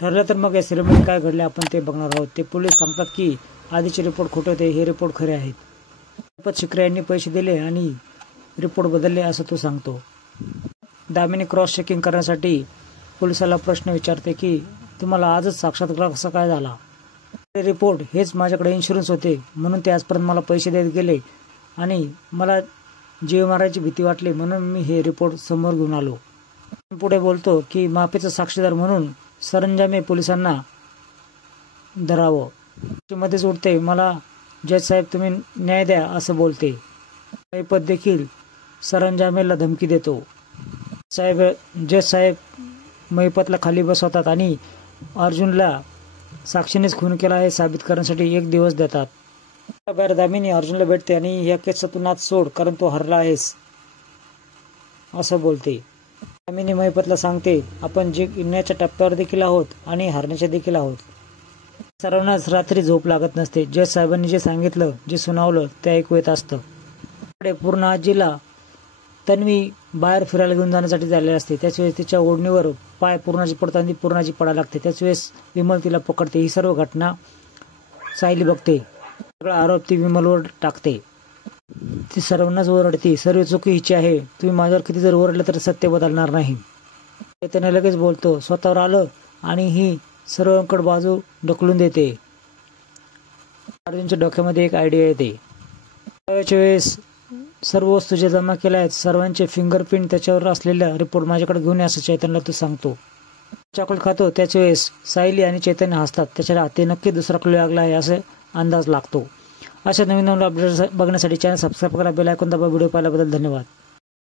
ठरलं तर मग या सिरियलमध्ये काय घडले आपण ते बघणार आहोत। ते पोलीस सांगतात की आधीचे रिपोर्ट खोटे होते, हे रिपोर्ट खरे आहेत। दीपक शिकरे यांनी पैसे दिले आणि रिपोर्ट बदलले असं तो सांगतो। दामिनी क्रॉस चेकिंग करण्यासाठी पोलिसाला प्रश्न विचारते की तुम्हाला आजच साक्षात्कार कसा काय झाला। रिपोर्ट हेच माझ्याकडे इन्शुरन्स होते म्हणून ते आजपर्यंत मला पैसे देत गेले आणि मला जीव मारायची भीती वाटली म्हणून मी हे रिपोर्ट समोर घेऊन आलो। पुढे बोलतो की माफीचा साक्षीदार म्हणून सरंजामे पोलिसांना धरावं। मध्येच उठते, मला जज साहेब तुम्ही न्याय द्या असं बोलते। महिपत देखील सरंजामेला धमकी देतो। जज साहेब महिपतला खाली बसवतात आणि अर्जुनला साक्षीनेच खून केला हे साबित करण्यासाठी 1 दिवस देतात। बाहेर दामिनी अर्जुनला भेटते आणि या केसचा तू नाच सोड कारण तो हरला आहेस असं बोलते। दामिनी महिपतला सांगते आपण जिंकण्याच्या टप्प्यावर देखील आहोत आणि हरण्याच्या देखील आहोत। सर्वांनाच रात्री झोप लागत नसते। जज साहेबांनी जे सांगितलं, जे सुनावलं ते ऐकू येत असतं। पूर्ण आजीला तन्वी बाहेर फिरायला घेऊन जाण्यासाठी झालेली असते। त्याच वेळेस तिच्या ओढणीवर पाय पूर्णाची पडताना पूर्णाची पडायला लागते। त्याच वेळेस विमल तिला पकडते। ही सर्व घटना सायली बघते। सगळा आरोप ती विमलवर टाकते। ती सर्वांनाच ओरडते, सर्व चुकी हिची आहे, तुम्ही माझ्यावर किती जर ओरडलं तर सत्य बदलणार नाही। चैतन्य लगेच बोलतो, स्वतःवर आलं आणि ही सर्वांकडे बाजू ढकलून देते। अर्जुनच्या डोक्यामध्ये एक आयडिया येते। त्याच्या वेळेस सर्व वस्तू जे जमा केल्या आहेत सर्वांचे फिंगरप्रिंट त्याच्यावर असलेला रिपोर्ट माझ्याकडे घेऊन असं चैतन्यला तो सांगतो। चॉकलेट खातो त्याच वेळेस सायली आणि चैतन्य हसतात। त्याच्या हाती नक्की दुसरा क्लू लागला आहे असे अंदाज लागतो। अशा नवीन अपडेट्स बघण्यासाठी चॅनल सबस्क्राईब करा, बेल आयकॉन दाबा। व्हिडिओ पाहिल्याबद्दल धन्यवाद।